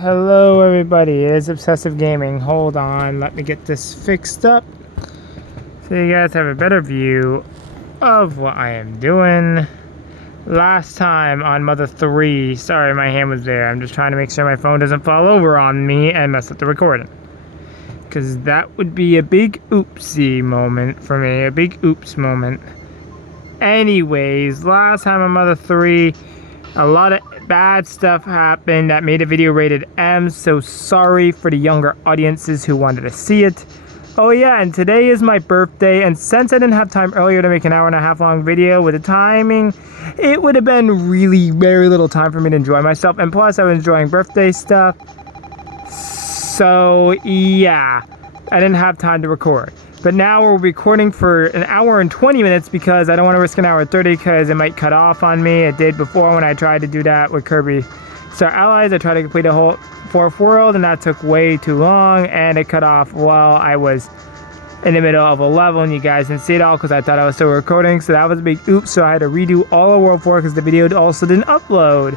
Hello everybody, it is Obsessive Gaming. Hold on, let me get this fixed up so you guys have a better view of what I am doing. Last time on Mother 3, sorry my hand was there, I'm just trying to make sure my phone doesn't fall over on me and mess up the recording. Because that would be a big oopsie moment for me, a big oops moment. Anyways, last time on Mother 3, a lot of bad stuff happened that made a video rated M, so sorry for the younger audiences who wanted to see it. Oh yeah, and today is my birthday, and since I didn't have time earlier to make an hour and a half long video with the timing, it would have been really very little time for me to enjoy myself, and plus I was enjoying birthday stuff, so yeah, I didn't have time to record. But now we're recording for an hour and 20 minutes because I don't want to risk an hour and 30 because it might cut off on me. It did before when I tried to do that with Kirby Star Allies. I tried to complete a whole fourth world and that took way too long and it cut off while I was in the middle of a level and you guys didn't see it all because I thought I was still recording. So that was a big oops. So I had to redo all of World 4 because the video also didn't upload.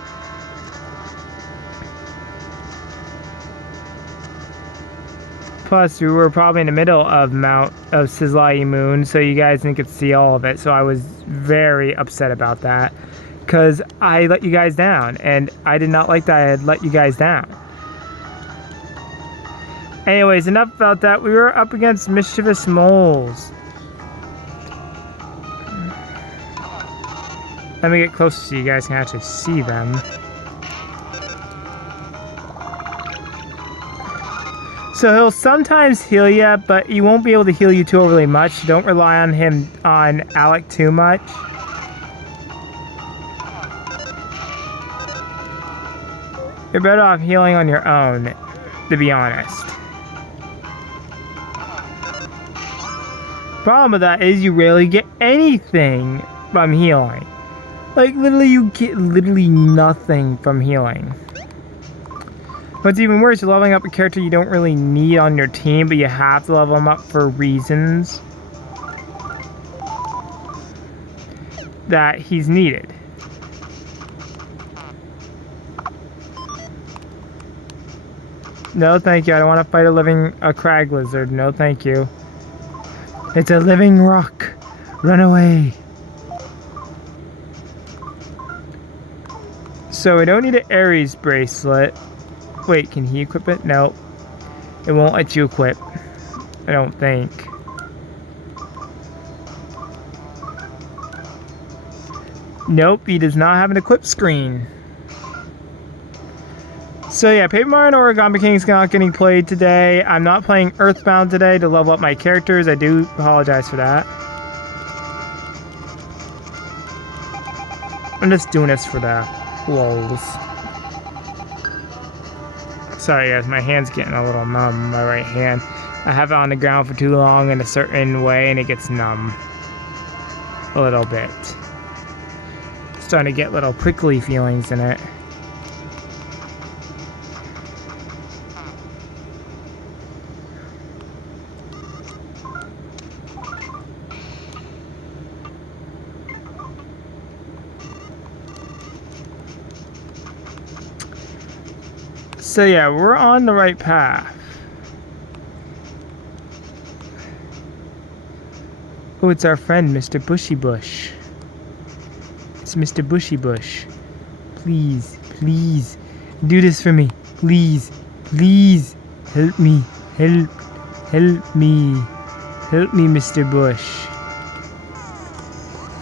Plus, we were probably in the middle of Mount of Sislai Moon, so you guys didn't get to see all of it. So I was very upset about that, because I let you guys down, and I did not like that I had let you guys down. Anyways, enough about that. We were up against mischievous moles. Let me get closer so you guys can actually see them. So he'll sometimes heal you, but he won't be able to heal you too overly much. Don't rely on him, on Alec, too much. You're better off healing on your own, to be honest. Problem with that is you rarely get anything from healing. Like, literally, you get literally nothing from healing. What's even worse, you're leveling up a character you don't really need on your team, but you have to level him up for reasons that he's needed. No, thank you. I don't want to fight a crag lizard. No, thank you. It's a living rock. Run away. So we don't need an Ares bracelet. Wait, can he equip it? No. It won't let you equip. I don't think. Nope, he does not have an equip screen. So yeah, Paper Mario and Origami King is not getting played today. I'm not playing Earthbound today to level up my characters. I do apologize for that. I'm just doing this for the lols. Sorry guys, my hand's getting a little numb, my right hand. I have it on the ground for too long in a certain way and it gets numb. A little bit. It's starting to get little prickly feelings in it. So yeah, we're on the right path. Oh, it's our friend, Mr. Bushy Bush. It's Mr. Bushy Bush. Please, please, do this for me. Please, please, help me. Help me. Help me, Mr. Bush.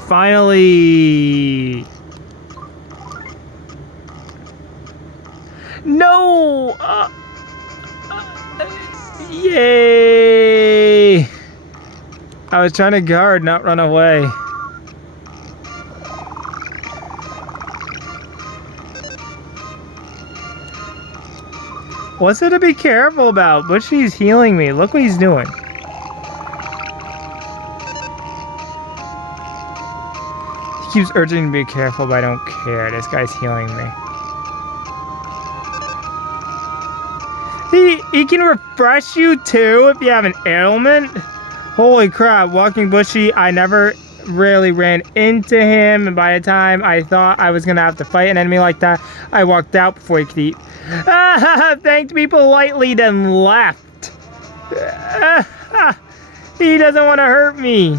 Finally! No! Yay! I was trying to guard, not run away. What's there to be careful about? Bushy's healing me. Look what he's doing. He keeps urging me to be careful, but I don't care. This guy's healing me. He can refresh you too if you have an ailment. Holy crap, Walking Bushy, I never really ran into him, and by the time I thought I was gonna have to fight an enemy like that, I walked out before he could Thanked me politely, then left. He doesn't want to hurt me.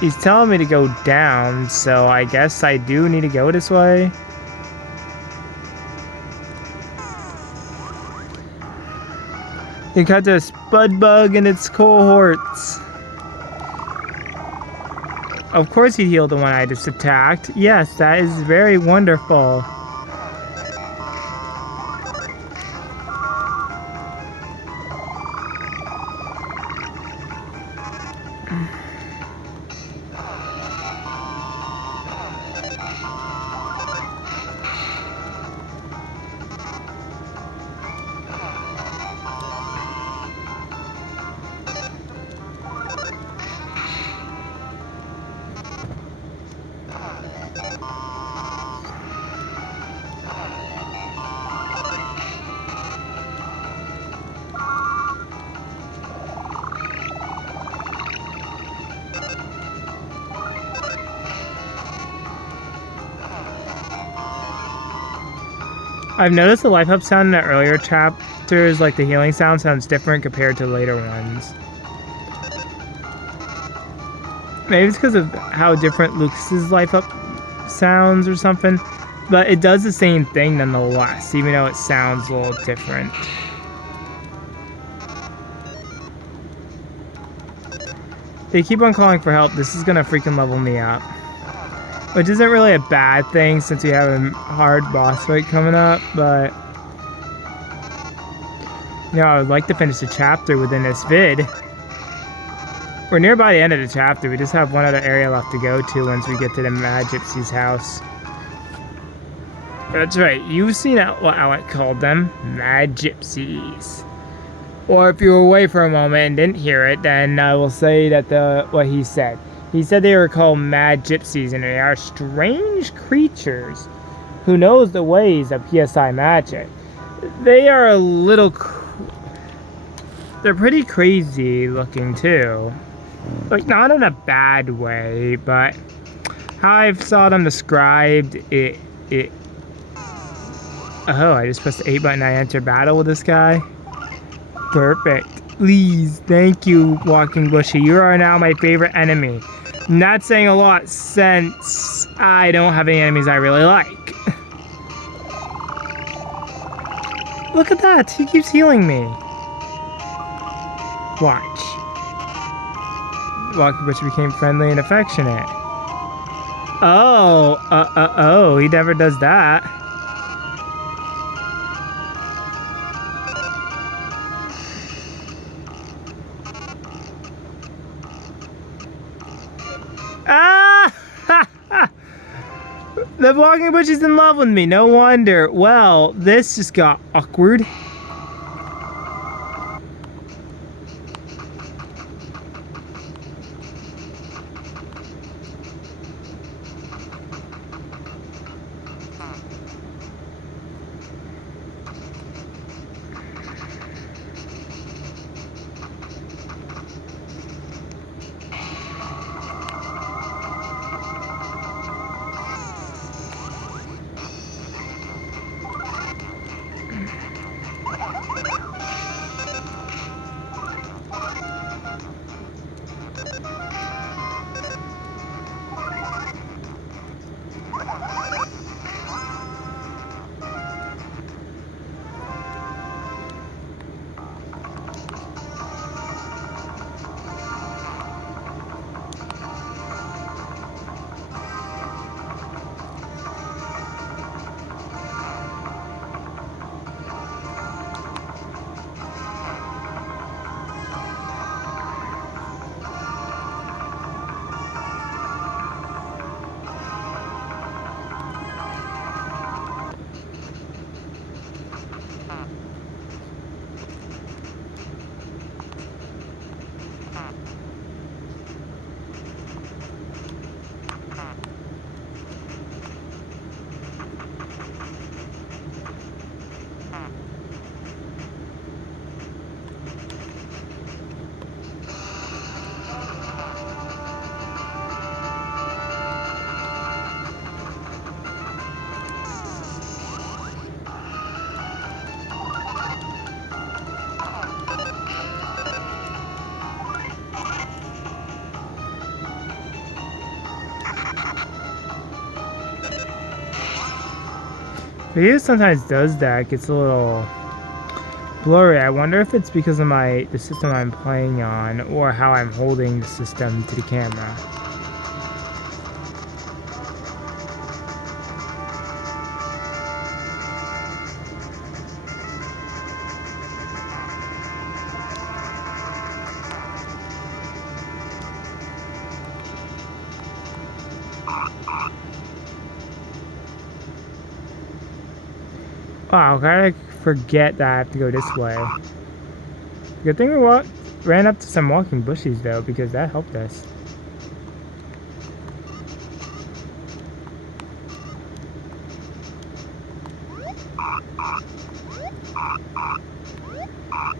He's telling me to go down, so I guess I do need to go this way. You caught a spud bug and its cohorts. Of course he healed the one I just attacked. Yes, that is very wonderful. I've noticed the life up sound in the earlier chapters, like the healing sound, sounds different compared to later ones. Maybe it's because of how different Lucas's life up sounds or something, but it does the same thing nonetheless, even though it sounds a little different. They keep on calling for help. This is gonna freaking level me up. Which isn't really a bad thing since we have a hard boss fight coming up, but you know, I would like to finish the chapter within this vid. We're nearby the end of the chapter. We just have one other area left to go to once we get to the Mad Gypsy's house. That's right, you've seen what Alec called them, Mad Gypsies. Or if you were away for a moment and didn't hear it, then I will say that what he said. He said they were called Mad Gypsies, and they are strange creatures who knows the ways of PSI magic. They are a little... They're pretty crazy looking, too. Like, not in a bad way, but how I saw them described, Oh, I just pressed the A button, I enter battle with this guy. Perfect. Please, thank you, Walking Bushy. You are now my favorite enemy. Not saying a lot since I don't have any enemies I really like. Look at that, he keeps healing me. Watch. Walking Bushy became friendly and affectionate. Oh, he never does that. The Walking Bush is in love with me, no wonder. Well, this just got awkward. Video sometimes does that. It gets a little blurry. I wonder if it's because of the system I'm playing on, or how I'm holding the system to the camera. Wow, I forget that I have to go this way. Good thing we ran up to some walking bushes though, because that helped us.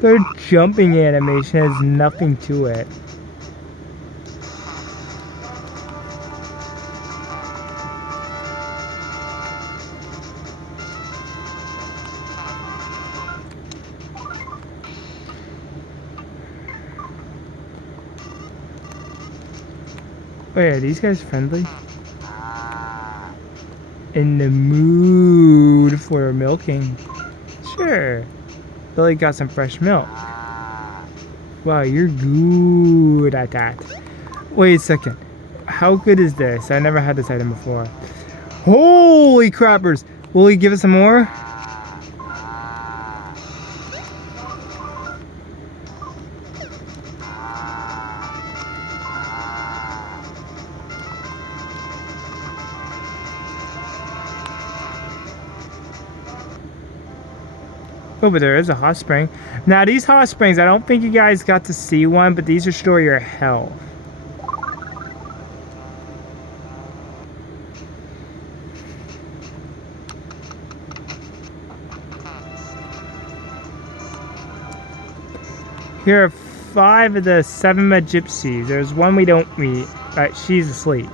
Their jumping animation has nothing to it. Wait, are these guys friendly? In the mood for milking. Sure. Billy got some fresh milk. Wow, you're good at that. Wait a second. How good is this? I never had this item before. Holy crappers! Will he give us some more? Oh, but there is a hot spring. Now, these hot springs, I don't think you guys got to see one, but these restore your health. Here are 5 of the 7 gypsies. There's one we don't meet, but she's asleep.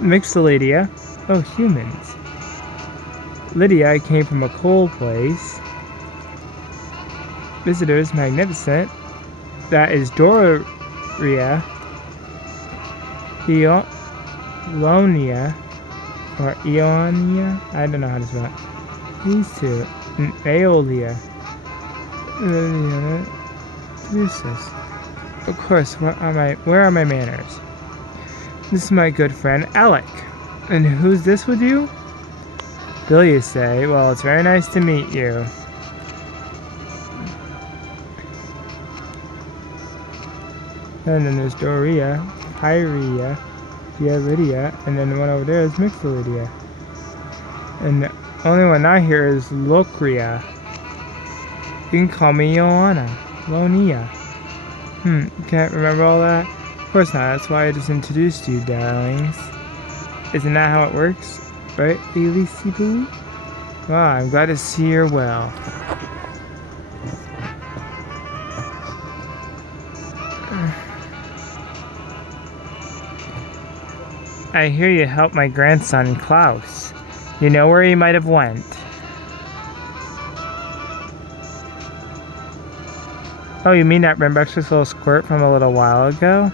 Mixed Lydia. Oh, humans. Lydia came from a coal place. Visitors, magnificent. That is Doria. Eonia. Or Eonia? I don't know how to spell it. These two. Aeolia. Useless. Of course, where are my manners? This is my good friend, Alec. And who's this with you? Billy, you say? Well, it's very nice to meet you. And then there's Doria, Pyria, Lydia, and then the one over there is Mixed Lydia. And the only one not here is Locria. You can call me Joanna. Lonia. You can't remember all that? Of course not, that's why I just introduced you, darlings. Isn't that how it works? Right, Elise-boo? Wow, I'm glad to see you're well. I hear you helped my grandson, Klaus. You know where he might have went. Oh, you mean that rambunctious little squirt from a little while ago?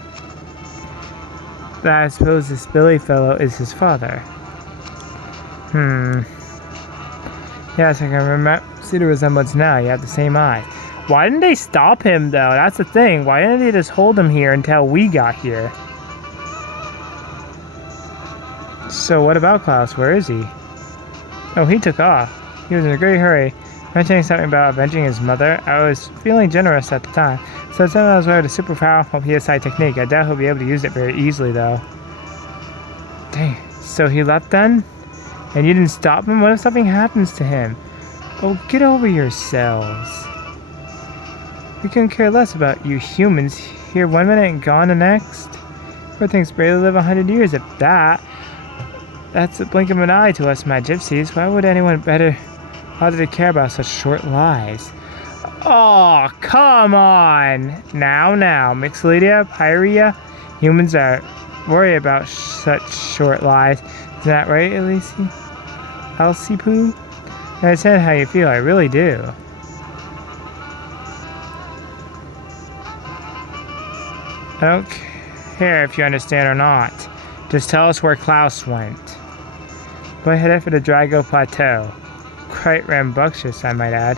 I suppose this Billy fellow is his father. Yes, I can see the resemblance now. You have the same eyes. Why didn't they stop him, though? That's the thing. Why didn't they just hold him here until we got here? So what about Klaus? Where is he? Oh, he took off. He was in a great hurry. Mentioning something about avenging his mother. I was feeling generous at the time. So I was wearing a super powerful PSI technique. I doubt he'll be able to use it very easily, though. Dang. So he left then? And you didn't stop him? What if something happens to him? Oh, get over yourselves. We couldn't care less about you humans. Here 1 minute and gone the next. Poor things barely live 100 years, if that. That's a blink of an eye to us, my gypsies. Why would anyone bother to care about such short lives? Oh, come on! Now, Mixed Lydia, Pyria, humans are worried about such short lives. Is that right, Elsie-poo? I understand how you feel, I really do. I don't care if you understand or not. Just tell us where Klaus went. But headed for the Drago Plateau. Quite rambunctious, I might add.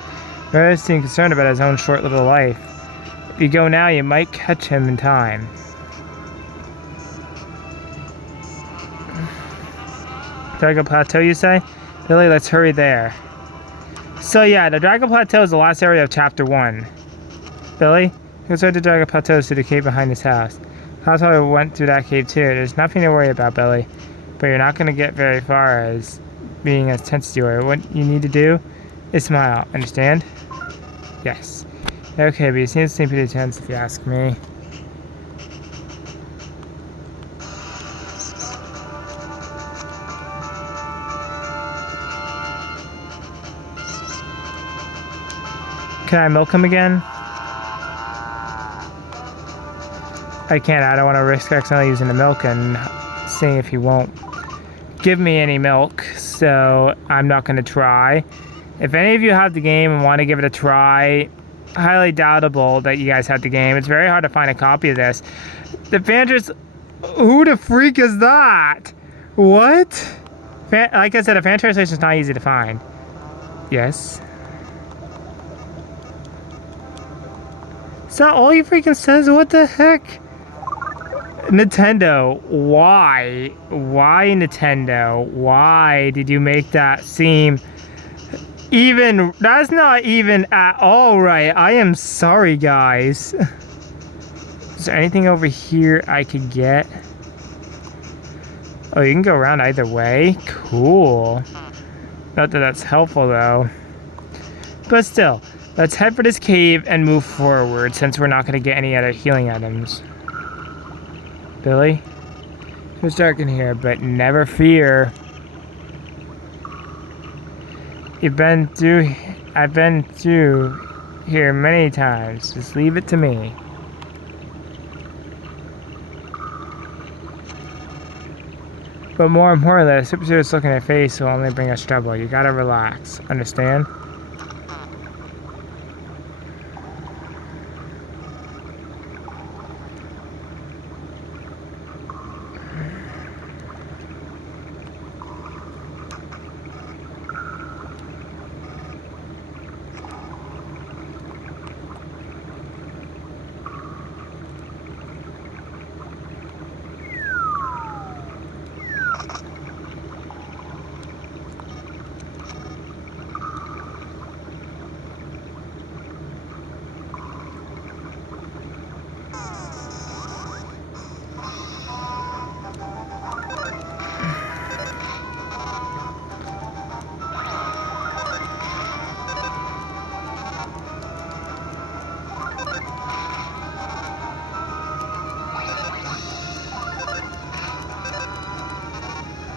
Rather seemed concerned about his own short little life. If you go now, you might catch him in time. Drago Plateau, you say? Billy, let's hurry there. So yeah, the Drago Plateau is the last area of Chapter 1. Billy, goes right to Drago Plateau to the cave behind his house. That's how I went through that cave too. There's nothing to worry about, Billy. But you're not going to get very far as being as tense as you are. What you need to do is smile. Understand? Yes. Okay, but you seem to seem pretty tense if you ask me. Can I milk him again? I can't. I don't want to risk accidentally using the milk and seeing if he won't give me any milk, so I'm not going to try. If any of you have the game and want to give it a try, highly doubtable that you guys have the game. It's very hard to find a copy of this. The who the freak is that? What? Like I said, a fan translation is not easy to find. Yes. Is that all he freaking says? What the heck? Nintendo, why? Why Nintendo? Why did you make that seem even? That's not even at all right. I am sorry, guys. Is there anything over here I could get? Oh, you can go around either way. Cool. Not that that's helpful, though. But still, let's head for this cave and move forward, since we're not going to get any other healing items. Billy? It's dark in here, but never fear. I've been through here many times. Just leave it to me. But more importantly, the super serious look in your face will only bring us trouble. You gotta relax. Understand?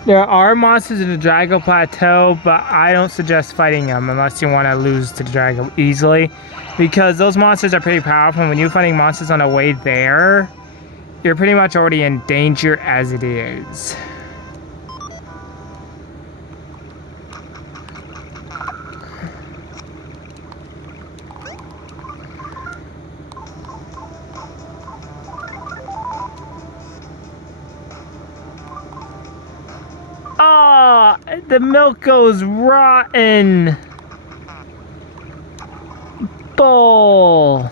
There are monsters in the Drago Plateau, but I don't suggest fighting them unless you want to lose to the Drago easily, because those monsters are pretty powerful, and when you're fighting monsters on the way there, you're pretty much already in danger as it is. The milk goes rotten. Bull.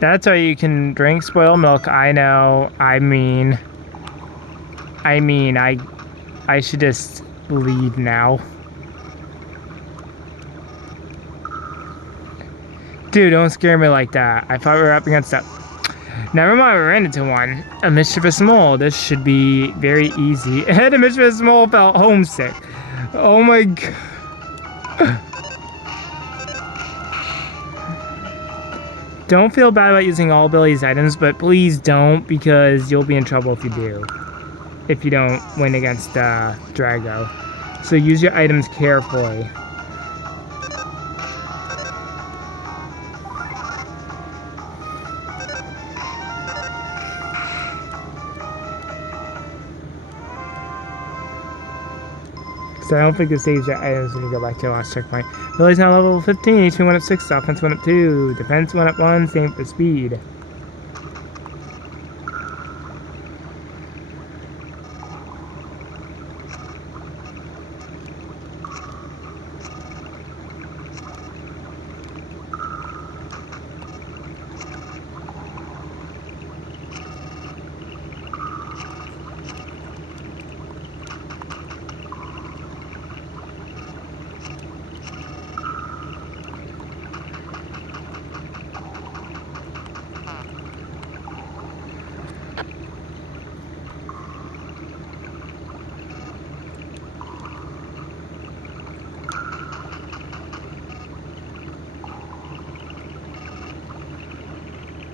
That's why you can drink spoiled milk. I know. I mean, I should just leave now. Dude, don't scare me like that. I thought we were up against that. Never mind, we ran into one. A mischievous mole. This should be very easy. And a mischievous mole felt homesick. Oh my god. Don't feel bad about using all Billy's items, but please don't, because you'll be in trouble if you do. If you don't win against Drago. So use your items carefully. So I don't think this saves your items when you go back to your last checkpoint. Billy's now level 15. HP went up 6. Offense went up 2. Defense went up 1. Same for speed.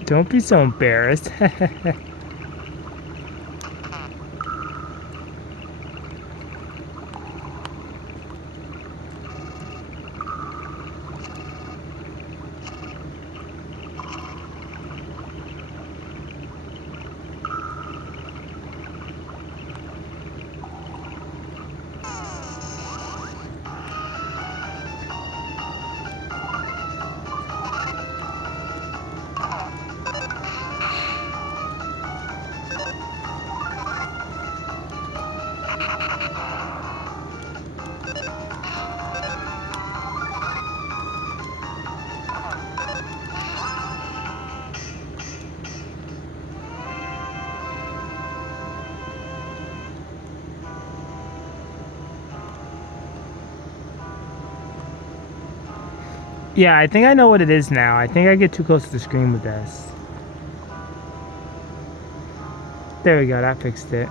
Don't be so embarrassed. Yeah, I think I know what it is now. I think I get too close to the screen with this. There we go, that fixed it.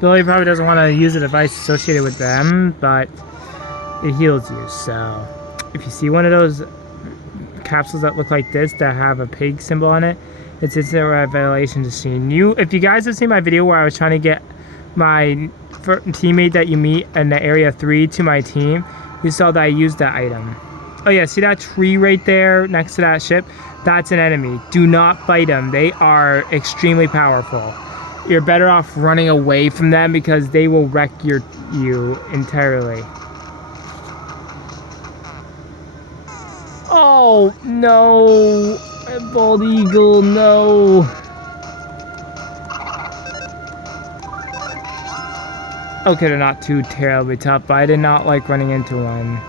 Billy probably doesn't want to use a device associated with them, but it heals you. So if you see one of those capsules that look like this that have a pig symbol on it, it's instant revelation to see. If you guys have seen my video where I was trying to get my teammate that you meet in the area 3 to my team, you saw that I used that item. Oh yeah, see that tree right there next to that ship? That's an enemy. Do not fight them. They are extremely powerful. You're better off running away from them because they will wreck you entirely. Oh no! Bald eagle, no! Okay, they're not too terribly tough, but I did not like running into one.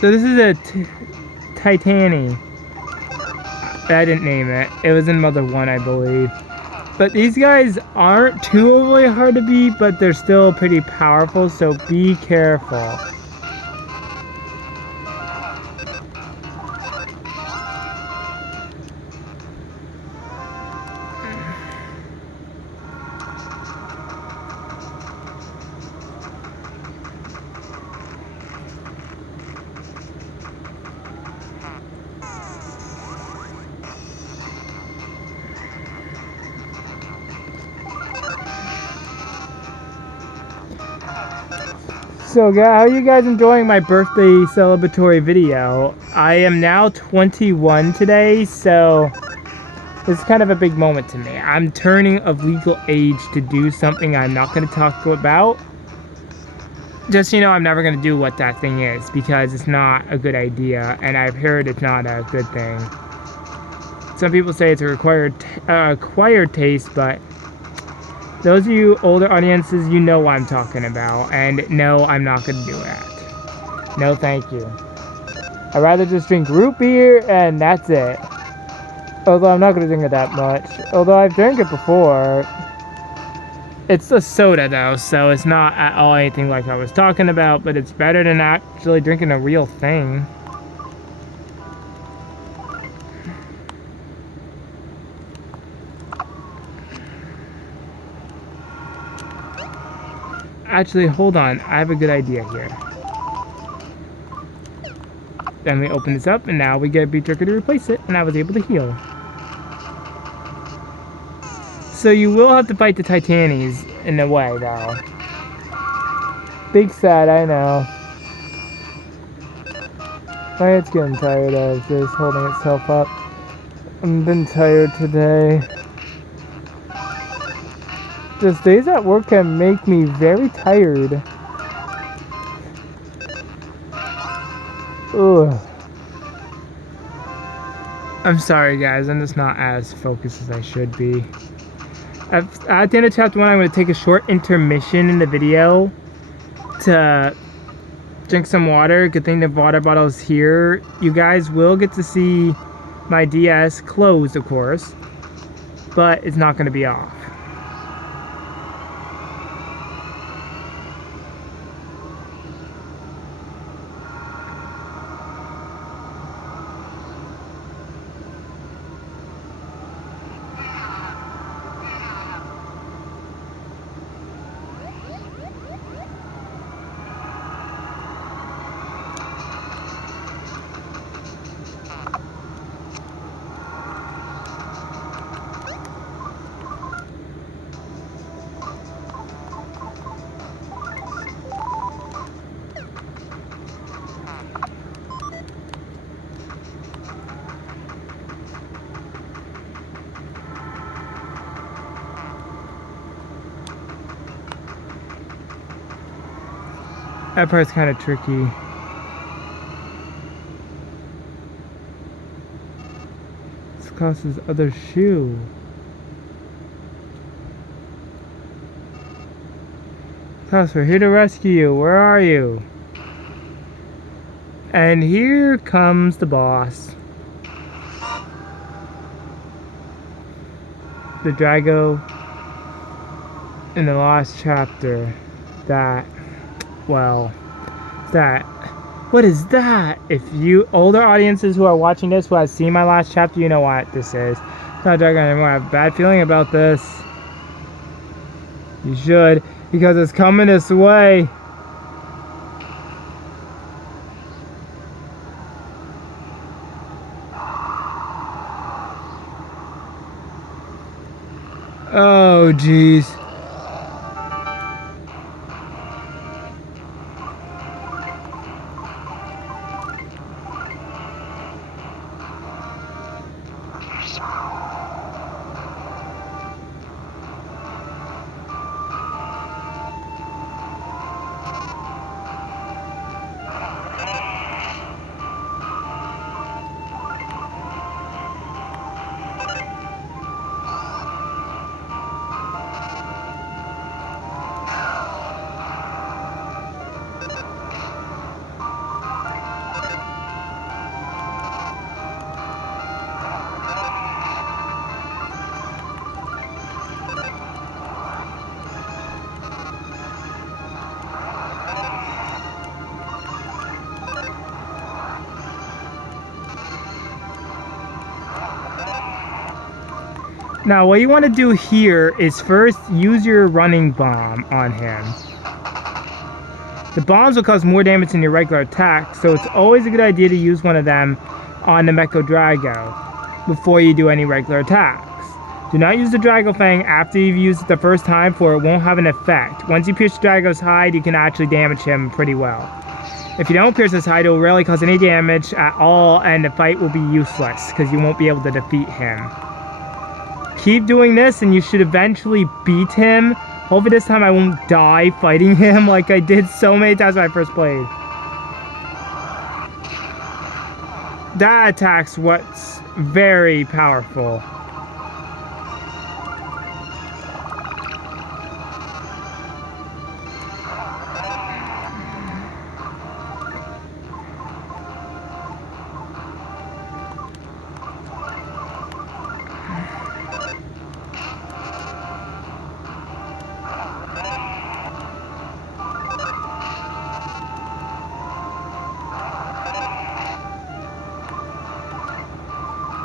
So this is a Titani. I didn't name it. It was in Mother 1, I believe. But these guys aren't too overly hard to beat, but they're still pretty powerful, so be careful. So how are you guys enjoying my birthday celebratory video? I am now 21 today, so it's kind of a big moment to me. I'm turning of legal age to do something I'm not going to talk about. Just so you know, I'm never going to do what that thing is because it's not a good idea, and I've heard it's not a good thing. Some people say it's a acquired taste, but those of you older audiences, you know what I'm talking about. And no, I'm not going to do that. No, thank you. I'd rather just drink root beer and that's it. Although I'm not going to drink it that much. Although I've drank it before. It's a soda though, so it's not at all anything like I was talking about. But it's better than actually drinking a real thing. Actually, hold on. I have a good idea here. Then we open this up, and now we get a beef jerky to replace it, and I was able to heal. So you will have to fight the Titanes in a way, though. Big sad, I know. My head's getting tired of just holding itself up. I've been tired today. Just days at work can make me very tired. Ugh. I'm sorry guys, I'm just not as focused as I should be. At the end of chapter 1, I'm going to take a short intermission in the video to drink some water. Good thing the water bottle is here. You guys will get to see my DS closed, of course, but it's not going to be off. That part's kind of tricky. This costs his other shoe. Klaus, we're here to rescue you. Where are you? And here comes the boss. The Drago in the last chapter. What is that? If you older audiences who are watching this who have seen my last chapter, you know what this is. It's not Dragon anymore. I have a bad feeling about this. You should, because it's coming this way. Oh, jeez. Now, what you want to do here is first use your running bomb on him. The bombs will cause more damage than your regular attack, so it's always a good idea to use one of them on the Mecha Drago before you do any regular attacks. Do not use the Drago Fang after you've used it the first time, for it won't have an effect. Once you pierce Drago's hide, you can actually damage him pretty well. If you don't pierce his hide, it will rarely cause any damage at all, and the fight will be useless because you won't be able to defeat him. Keep doing this and you should eventually beat him. Hopefully this time I won't die fighting him like I did so many times when I first played. That attack's what's very powerful.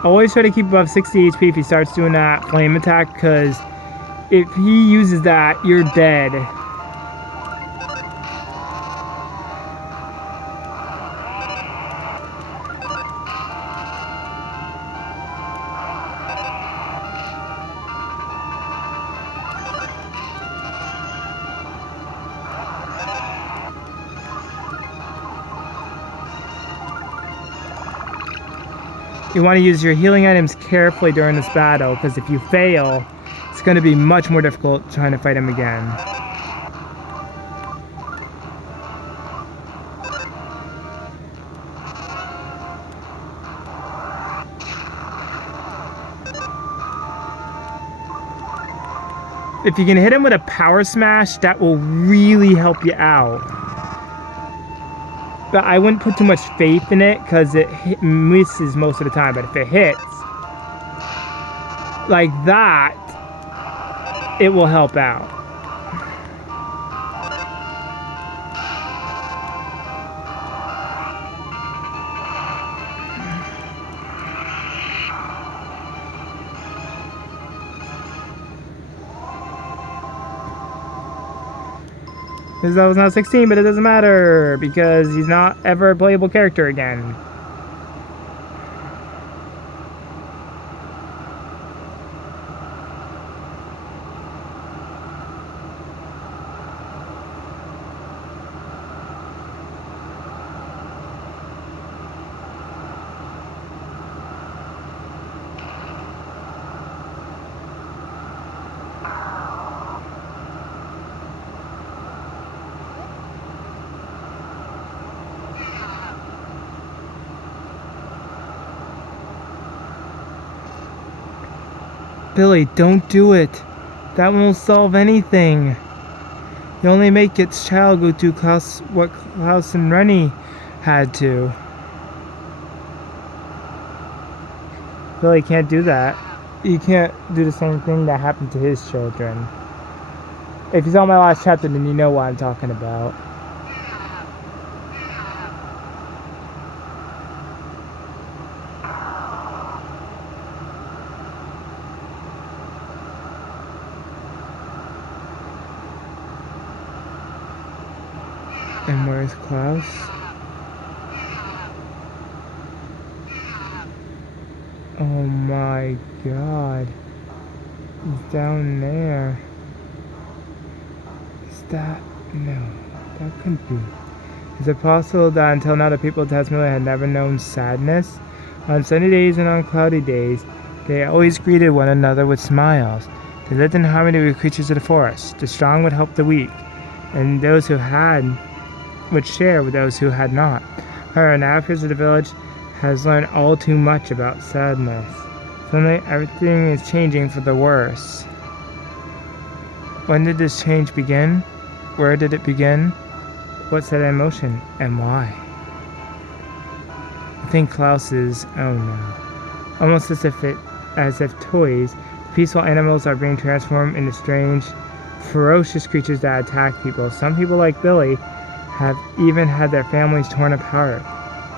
Always try to keep above 60 HP if he starts doing that flame attack, because if he uses that, you're dead. You want to use your healing items carefully during this battle, because if you fail, it's going to be much more difficult trying to fight him again. If you can hit him with a power smash, that will really help you out. But I wouldn't put too much faith in it because it misses most of the time. But if it hits like that, it will help out. His level's now 16, but it doesn't matter because he's not ever a playable character again. Billy, don't do it. That won't solve anything. You only make its child go through what Klaus and Rennie had to. Billy can't do that. You can't do the same thing that happened to his children. If you saw my last chapter, then you know what I'm talking about. And where's Klaus? Oh my god. He's down there. Is that... no, that couldn't be. Is it possible that until now the people of Tasmania had never known sadness? On sunny days and on cloudy days, they always greeted one another with smiles. They lived in harmony with creatures of the forest. The strong would help the weak, and those who had would share with those who had not. However, now appears that the village has learned all too much about sadness. Suddenly, everything is changing for the worse. When did this change begin? Where did it begin? What set it in motion, and why? I think Klaus's, oh no. Almost as if toys, peaceful animals are being transformed into strange, ferocious creatures that attack people. Some people, like Billy, have even had their families torn apart.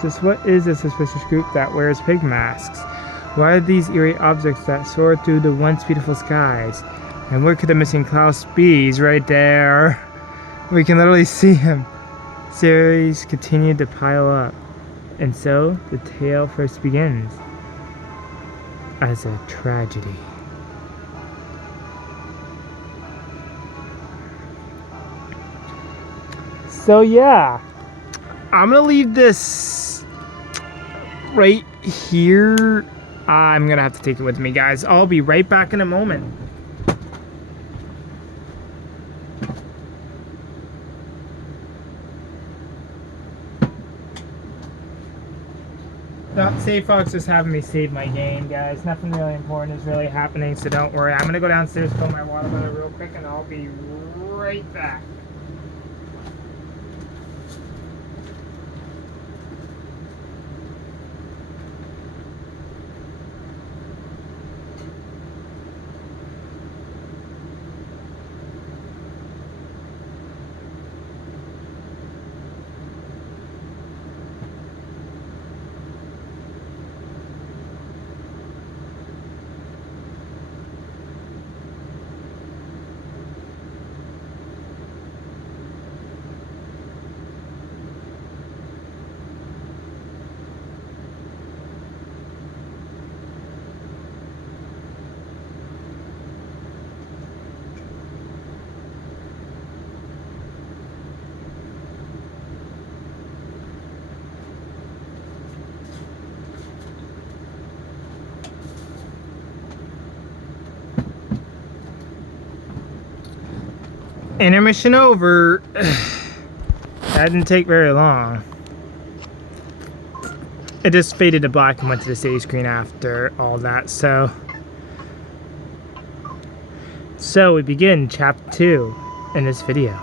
Just what is this suspicious group that wears pig masks? Why are these eerie objects that soar through the once beautiful skies? And where could the missing Klaus be? He's right there. We can literally see him. Series continued to pile up. And so, the tale first begins. As a tragedy. So yeah, I'm gonna leave this right here. I'm gonna have to take it with me, guys. I'll be right back in a moment. Save Fox just having me save my game, guys. Nothing really important is really happening, so don't worry. I'm gonna go downstairs, fill my water bottle real quick, and I'll be right back. Intermission over. That didn't take very long. It just faded to black and went to the save screen after all that, so we begin chapter 2 in this video.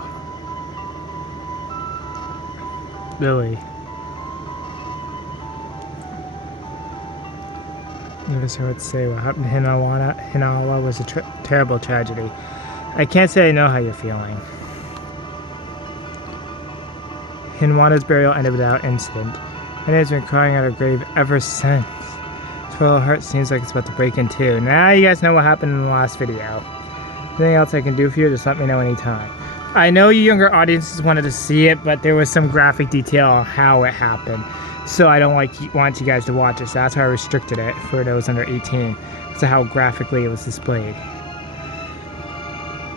Really. I guess I would say what happened to Hinawa was a terrible tragedy. I can't say I know how you're feeling. Hinwana's burial ended without incident, and has been crying at her grave ever since. Her little heart seems like it's about to break in two. Now you guys know what happened in the last video. Anything else I can do for you, just let me know anytime. I know you younger audiences wanted to see it, but there was some graphic detail on how it happened. So I don't want you guys to watch it, so that's why I restricted it for those under 18. So how graphically it was displayed.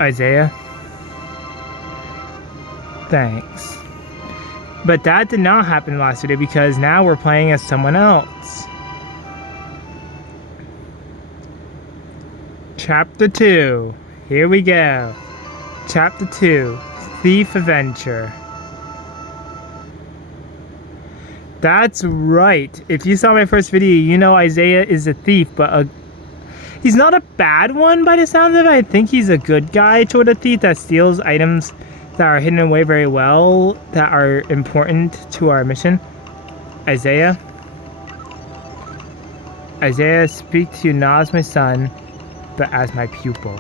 Isaiah? Thanks. But that did not happen in the last video because now we're playing as someone else. Chapter 2. Here we go. Chapter 2. Thief Adventure. That's right. If you saw my first video, you know Isaiah is a thief, but he's not a bad one by the sounds of it. I think he's a good guy toward a thief that steals items that are hidden away very well, that are important to our mission. Isaiah, speak to you not as my son, but as my pupil.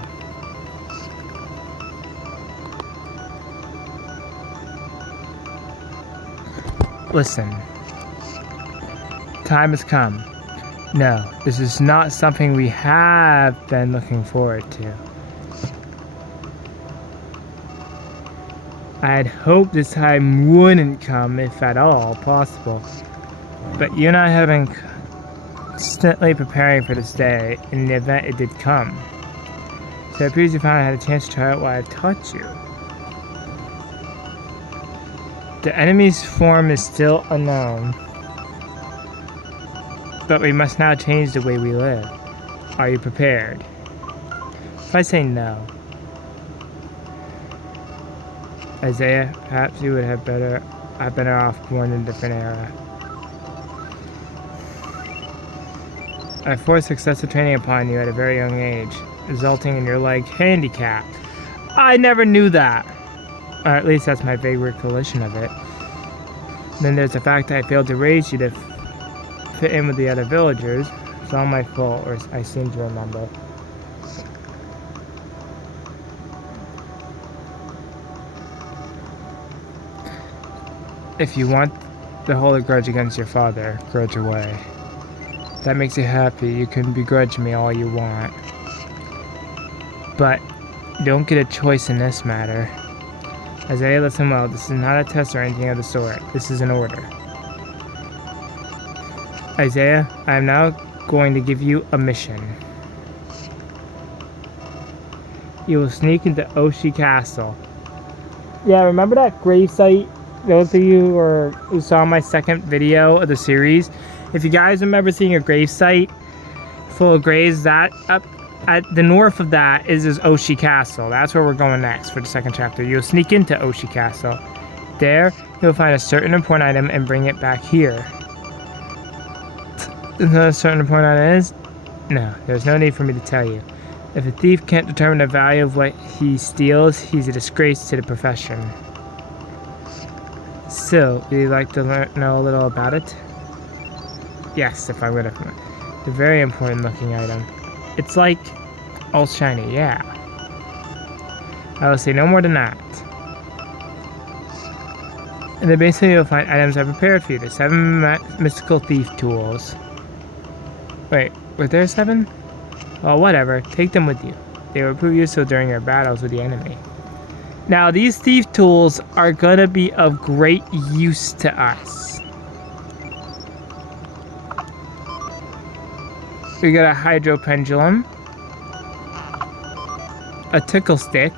Listen, time has come. No, this is not something we have been looking forward to. I had hoped this time wouldn't come, if at all possible. But you and I have been constantly preparing for this day, in the event it did come. So it appears you finally had a chance to try out what I taught you. The enemy's form is still unknown, but we must now change the way we live. Are you prepared? If I say no, Isaiah, perhaps you would have better off born in a different era. I forced excessive training upon you at a very young age, resulting in your leg handicap. I never knew that. Or at least that's my vague recollection of it. Then there's the fact that I failed to raise you to fit in with the other villagers. It's all my fault, or I seem to remember. If you want to hold a grudge against your father, grudge away. that makes you happy, you can begrudge me all you want. But you don't get a choice in this matter. Isaiah, listen well. This is not a test or anything of the sort. This is an order. Isaiah, I am now going to give you a mission. You will sneak into Oshi Castle. Yeah, remember that gravesite? Those of you who saw my second video of the series, if you guys remember seeing a gravesite full of graves, that up at the north of that is Oshi Castle. That's where we're going next for the second chapter. You'll sneak into Oshi Castle. There, you'll find a certain important item and bring it back here. Is that a certain important item is? No, there's no need for me to tell you. If a thief can't determine the value of what he steals, he's a disgrace to the profession. So, would you like to know a little about it? Yes, if I would have. It's a very important looking item. It's like all shiny, yeah. I will say no more than that. And then basically you'll find items I prepared for you. The 7 mystical thief tools. Wait, were there 7? Well, whatever. Take them with you. They will prove useful during your battles with the enemy. Now, these thief tools are gonna be of great use to us. We got a hydro pendulum, a tickle stick,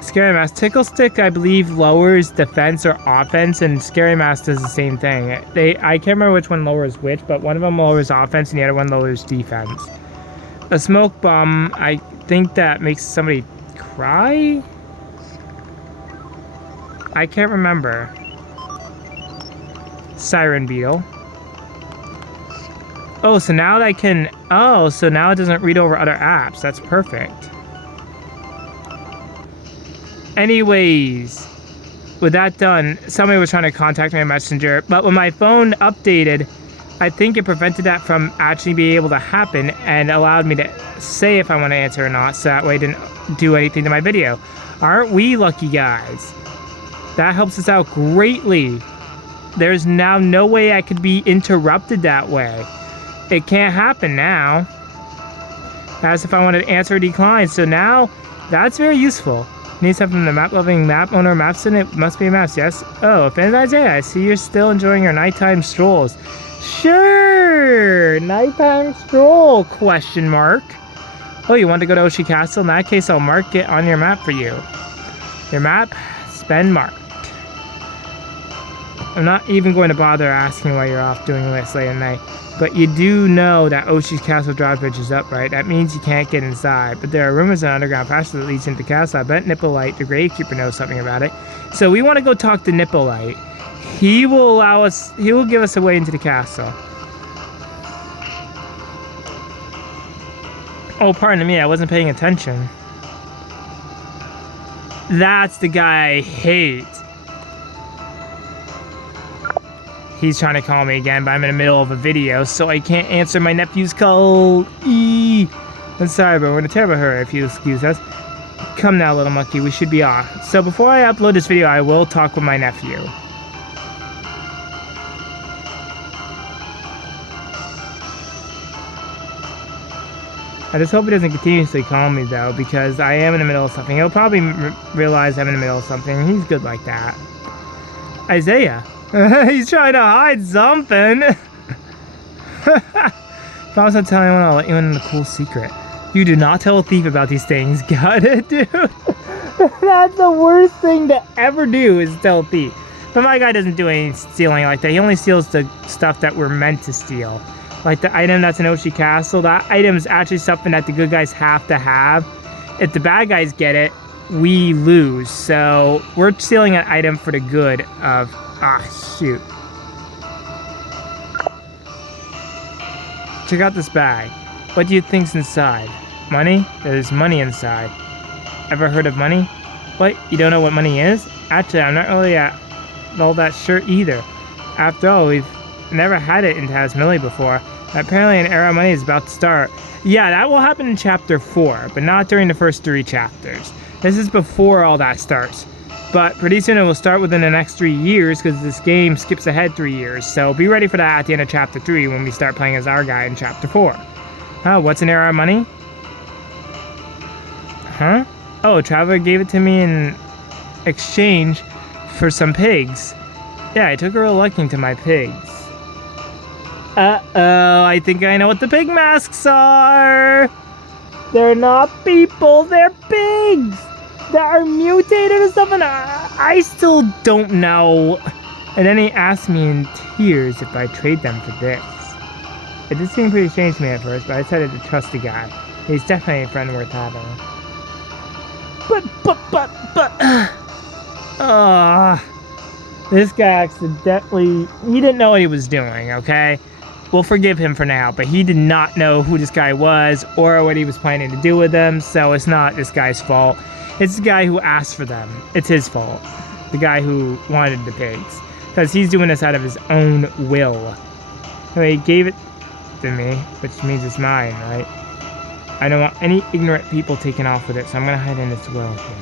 scary mask. Tickle stick, I believe, lowers defense or offense, and scary mask does the same thing. I can't remember which one lowers which, but one of them lowers offense and the other one lowers defense. A smoke bomb, I think that makes somebody cry? I can't remember. Siren beetle. Oh, so now I can... Oh, so now it doesn't read over other apps. That's perfect. Anyways, with that done, somebody was trying to contact me on Messenger, but when my phone updated, I think it prevented that from actually being able to happen and allowed me to say if I want to answer or not, so that way it didn't do anything to my video. Aren't we lucky guys? That helps us out greatly. There's now no way I could be interrupted that way. It can't happen now. As if I wanted to answer or decline. So now, that's very useful. Needs something from the map-loving map owner maps in it. Must be a maps, yes? Oh, if it's Isaiah, I see you're still enjoying your nighttime strolls. Sure! Nighttime stroll, question mark. Oh, you want to go to Oshi Castle? In that case, I'll mark it on your map for you. Your map has been marked. I'm not even going to bother asking why you're off doing this late at night. But you do know that Oshi's Castle drawbridge is up, right? That means you can't get inside. But there are rumors of an underground passage that leads into the castle. I bet Nippolite, the gravekeeper, knows something about it. So we want to go talk to Nippolite. He will give us a way into the castle. Oh, pardon me, I wasn't paying attention. That's the guy I hate. He's trying to call me again, but I'm in the middle of a video, so I can't answer my nephew's call. I'm sorry, but we're in a terrible hurry, if you excuse us. Come now, little monkey, we should be off. So before I upload this video, I will talk with my nephew. I just hope he doesn't continuously call me, though, because I am in the middle of something. He'll probably realize I'm in the middle of something. He's good like that. Isaiah. He's trying to hide something. Promise not telling anyone, I'll let you in on a cool secret. You do not tell a thief about these things. Got it, dude? That's the worst thing to ever do, is tell a thief. But my guy doesn't do any stealing like that. He only steals the stuff that we're meant to steal. Like the item that's in Oshi Castle, that item is actually something that the good guys have to have. If the bad guys get it, we lose. So we're stealing an item for the good of... Ah, shoot. Check out this bag. What do you think's inside? Money? There's money inside. Ever heard of money? What? You don't know what money is? Actually, I'm not really all that sure either. After all, we've never had it in Tasmilly before. Apparently an era of money is about to start. Yeah, that will happen in chapter 4, but not during the first 3 chapters. This is before all that starts. But pretty soon it will start within the next 3 years because this game skips ahead 3 years. So be ready for that at the end of Chapter 3 when we start playing as our guy in Chapter 4. What's an era of money? Huh? Oh, Traveler gave it to me in exchange for some pigs. Yeah, I took a real liking to my pigs. Uh-oh, I think I know what the pig masks are. They're not people, they're pigs that are mutated and stuff, and I still don't know. And then he asked me in tears if I trade them for this. It did seem pretty strange to me at first, but I decided to trust the guy. He's definitely a friend worth having. This guy accidentally, he didn't know what he was doing, okay? We'll forgive him for now, but he did not know who this guy was or what he was planning to do with them, so it's not this guy's fault. It's the guy who asked for them. It's his fault. The guy who wanted the pigs. Because he's doing this out of his own will. So he gave it to me, which means it's mine, right? I don't want any ignorant people taking off with it, so I'm going to hide in this well here.